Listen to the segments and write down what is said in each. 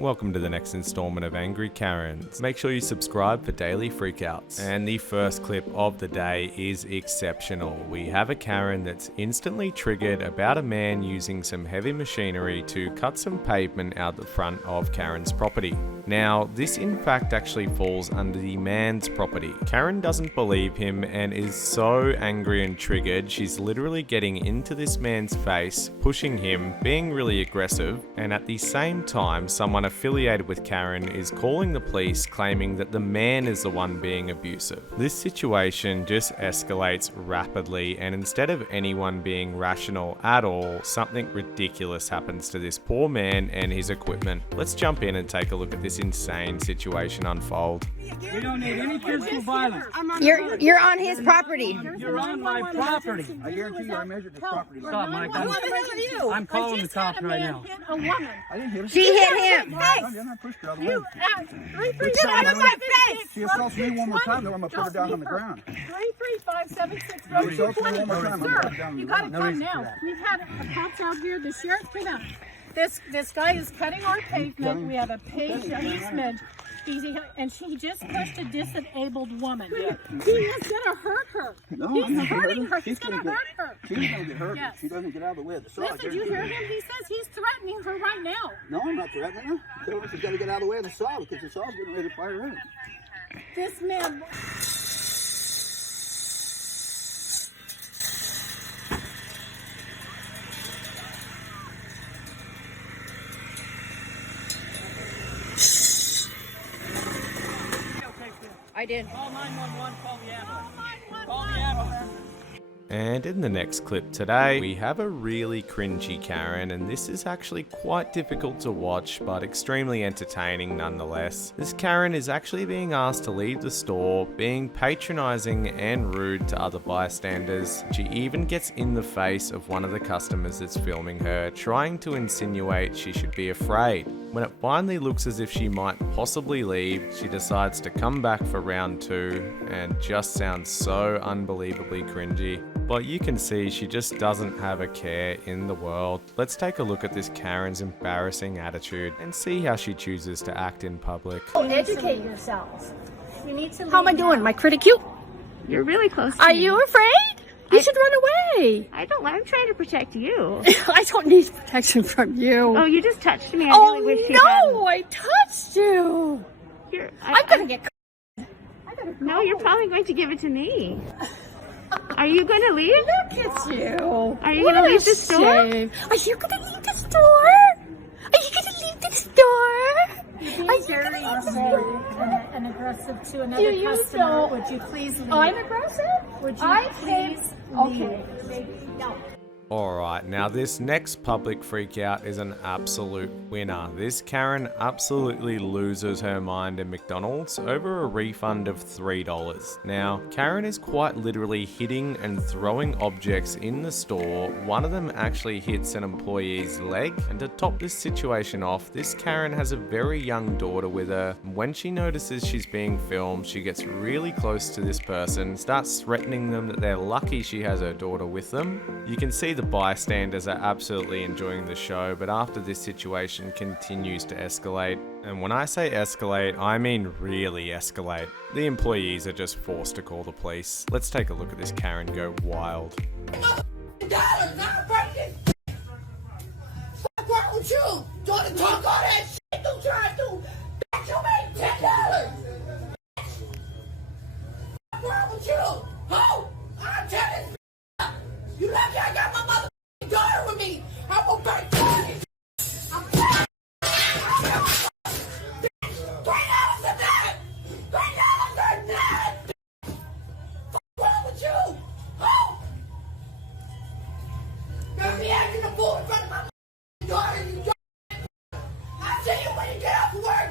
Welcome to the next installment of Angry Karens. Make sure you subscribe for daily freakouts. And the first clip of the day is exceptional. We have a Karen that's instantly triggered about a man using some heavy machinery to cut some pavement out the front of Karen's property. Now, this in fact actually falls under the man's property. Karen doesn't believe him and is so angry and triggered, she's literally getting into this man's face, pushing him, being really aggressive, and at the same time, someone affiliated with Karen is calling the police, claiming that the man is the one being abusive. This situation just escalates rapidly, and instead of anyone being rational at all, something ridiculous happens to this poor man and his equipment. Let's jump in and take a look at this insane situation unfold. We don't need any physical violence. You're on his property. You're on my property. I guarantee you I measured the property line. Stop, Mike. I'm calling the cops right now. I didn't hit her. She hit him. I pushed her out of the way. Get out of my face! She assaults me one more time, though I'm going to put her down on the ground. 33576 She assaults me one more time, I'm going to put her down on the You gotta ground. come now. We've had a cops out here, the sheriff, come out. This guy is cutting our pavement. We have a pavement. And she just pushed a disabled woman. He is gonna hurt her. No, He's I'm not hurting her. She's He's gonna hurt her. She's going to get hurt Yes. if she doesn't get out of the way of the saw. Listen, did you hear him? He says he's threatening her right now. No, I'm not threatening her. Tell her she's got to get out of the way of the saw because the saw's getting ready to fire in. This man... I did. Call 911, call the ambulance. Call the ambulance. And in the next clip today, we have a really cringy Karen, and this is actually quite difficult to watch, but extremely entertaining nonetheless. This Karen is actually being asked to leave the store, being patronizing and rude to other bystanders. She even gets in the face of one of the customers that's filming her, trying to insinuate she should be afraid. When it finally looks as if she might possibly leave, she decides to come back for round 2 and just sounds so unbelievably cringy. But you can see she just doesn't have a care in the world. Let's take a look at this Karen's embarrassing attitude and see how she chooses to act in public. Educate yourselves. You need to... How am I doing? My critic cute? You're really close to Are me. you afraid? You should run away. I don't. I'm trying to protect you. I don't need protection from you. Oh, you just touched me. I Oh, really wish you no, I touched you. hadn't. I'm gonna get No, you're probably going to give it to me. Are you going to leave? Look at you. Are you going to leave the store? Shame. Are you gonna leave the store? Are you gonna leave the store? You're being very rude and aggressive to another You customer. don't. Would you please leave? I'm aggressive? Would you I please Okay. leave? No. Alright, now this next public freakout is an absolute winner. This Karen absolutely loses her mind in McDonald's over a refund of $3. Now, Karen is quite literally hitting and throwing objects in the store. One of them actually hits an employee's leg, and to top this situation off, this Karen has a very young daughter with her. When she notices she's being filmed, she gets really close to this person, starts threatening them that they're lucky she has her daughter with them. You can see the bystanders are absolutely enjoying the show, but after this situation continues to escalate, and when I say escalate, I mean really escalate, the employees are just forced to call the police. Let's take a look at this Karen go wild. $10, not breaking. What's wrong with you? Don't talk all that shit you trying to. Bitch, you made $10. What's wrong with you? Ho! I'm telling you. You lucky I got my mother daughter with me. I'm gonna break $20. I'm $3 a night. $3 a night. What's wrong with you? Ho! Gonna be acting a fool in front of my daughter. You don't. I'll see you when you get off work.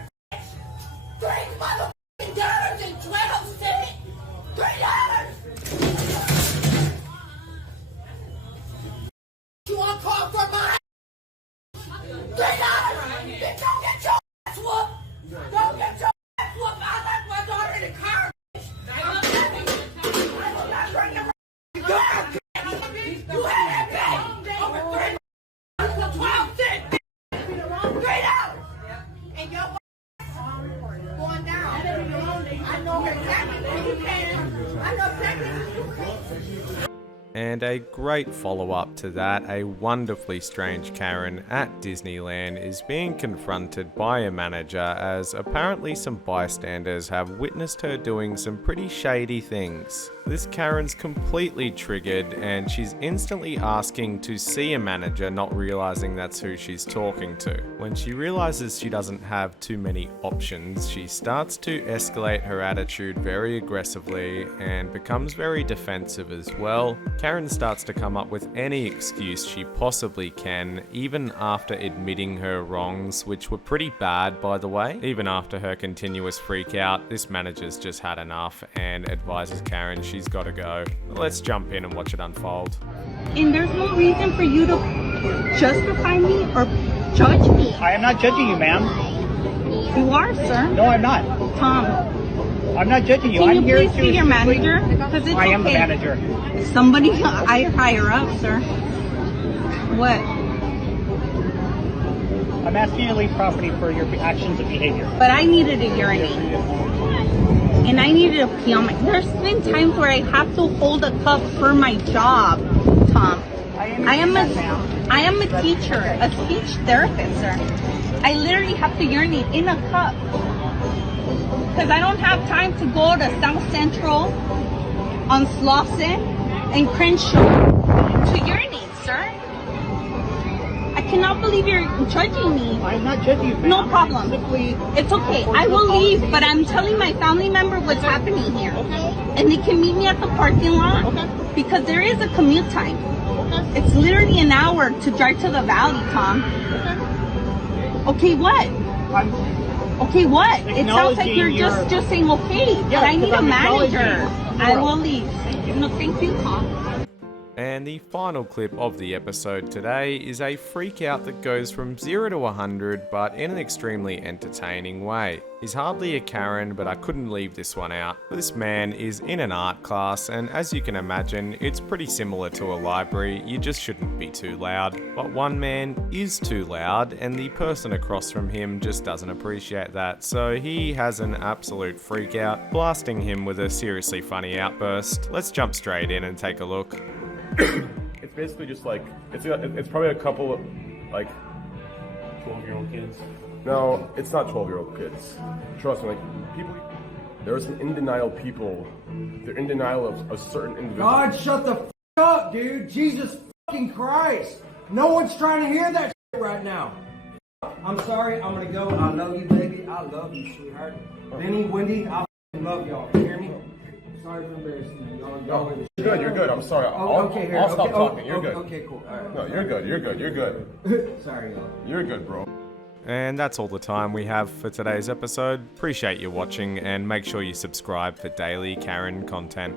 3 motherfucking dollars and 12 cents. $3. You want to call for my $3? Bitch, don't get your ass whooped. Don't get your ass whooped. I left my daughter in the car. I will not bring the girl. You had that back. Over $3 for 12 cents. $3. and your going down. I know exactly where you can. I know exactly where you can. And a great follow-up to that, a wonderfully strange Karen at Disneyland is being confronted by a manager as apparently some bystanders have witnessed her doing some pretty shady things. This Karen's completely triggered and she's instantly asking to see a manager, not realizing that's who she's talking to. When she realizes she doesn't have too many options, she starts to escalate her attitude very aggressively and becomes very defensive as well. Karen starts to come up with any excuse she possibly can, even after admitting her wrongs, which were pretty bad by the way. Even after her continuous freak out, this manager's just had enough and advises Karen she's got to go. Let's jump in and watch it unfold. And there's no reason for you to justify me or judge me. I am not judging you, ma'am. You are, sir. No, I'm not. Tom, I'm not judging you. can I'm you here please to be your simply- manager? Because it's I am the okay. manager. Somebody higher up, sir. What? I'm asking you to leave property for your actions and behavior. But I needed a urinate. And I needed a pee on my... There's been times where I have to hold a cup for my job, Tom. I am a teacher, a speech therapist, sir. I literally have to urinate in a cup. Because I don't have time to go to South Central on Slauson and Crenshaw to urinate, sir. I cannot believe you're judging me. I'm not judging you, ma'am. No problem. Simply It's okay. I will leave, but I'm telling my family member what's happening here. And they can meet me at the parking lot because there is a commute time. It's literally an hour to drive to the valley, Tom. Okay, what? Okay, what? It sounds like you're just saying okay, but I need a manager. I will leave. No, thank you, Tom. And the final clip of the episode today is a freak out that goes from 0 to 100, but in an extremely entertaining way. He's hardly a Karen, but I couldn't leave this one out. This man is in an art class, and as you can imagine, it's pretty similar to a library. You just shouldn't be too loud. But one man is too loud, and the person across from him just doesn't appreciate that. So he has an absolute freak out, blasting him with a seriously funny outburst. Let's jump straight in and take a look. It's basically just like, it's probably a couple of, like, 12-year-old kids. No, it's not 12-year-old kids. Trust me, like, people, there are some in denial people. They're in denial of a certain individual. God, shut the f up, dude. Jesus fucking Christ. No one's trying to hear that shit right now. I'm sorry, I'm gonna go. I love you, baby. I love you, sweetheart. Benny, Wendy, I fucking love y'all. You hear me? Sorry for embarrassing you. Y'all You're good, you're good. I'm sorry. I'll stop talking. You're good. Okay, cool. All right. No, you're good, you're good, you're good. Sorry, y'all. You're good, bro. And that's all the time we have for today's episode. Appreciate you watching and make sure you subscribe for daily Karen content.